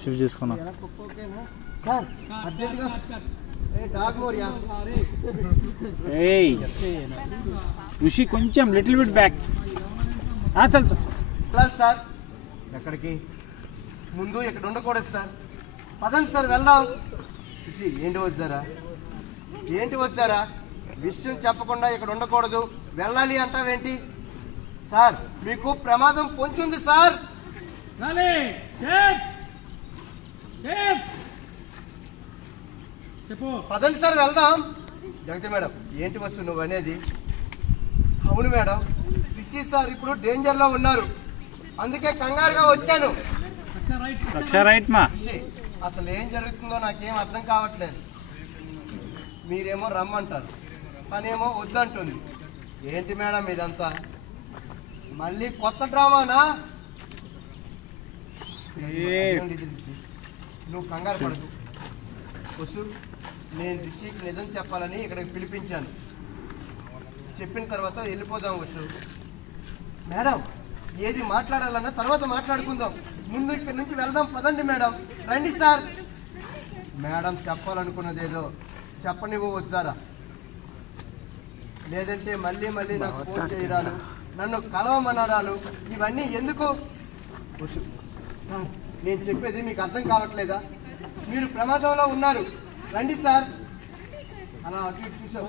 Shift చేసుకున్నా sir అర్జెంట్గా ఋషి కొంచెం లిటిల్ బిట్ బ్యాక్. చల్ ప్లస్ సార్ ఎక్కడికి ముందు ఇక్కడ ఉండకూడదు సార్. పదండి సార్ వెళ్దాం. ఋషి ఏంటి వస్తారా విషయం చెప్పకుండా ఇక్కడ ఉండకూడదు వెళ్ళాలి అంటావేంటి సార్? మీకు ప్రమాదం పొంచుంది సార్. పదండి సార్ వెళ్దాం. జగతి మేడం ఏంటి వస్తు నువ్వు అనేది? అవును మేడం, రిషి సార్ ఇప్పుడు డేంజర్ లో ఉన్నారు, అందుకే కంగారుగా వచ్చాను. అసలు ఏం జరుగుతుందో నాకేం అర్థం కావట్లేదు. మీరేమో రమ్మంటారు, తనేమో వద్దంటుంది. ఏంటి మేడం ఇదంతా? మళ్ళీ కొత్త డ్రామానా? నువ్వు కంగారు పడదు వసు. నేను రిషికి నిజం చెప్పాలని ఇక్కడికి పిలిపించాను. చెప్పిన తర్వాత వెళ్ళిపోదాం వసు. మేడం ఏది మాట్లాడాలన్నా తర్వాత మాట్లాడుకుందాం, ముందు ఇక్కడి నుంచి వెళ్దాం. పదండి మేడం. రండి సార్. మేడం చెప్పాలనుకున్నది ఏదో చెప్పనివ్వ వస్తారా? లేదంటే మళ్ళీ నాకు ఫోన్ చేయడాలు, నన్ను కలవమనడాలు, ఇవన్నీ ఎందుకు? సార్ నేను చెప్పేది మీకు అర్థం కావట్లేదా? మీరు ప్రమాదంలో ఉన్నారు. రండి సార్. అలా అటు ఇటు చూసావు.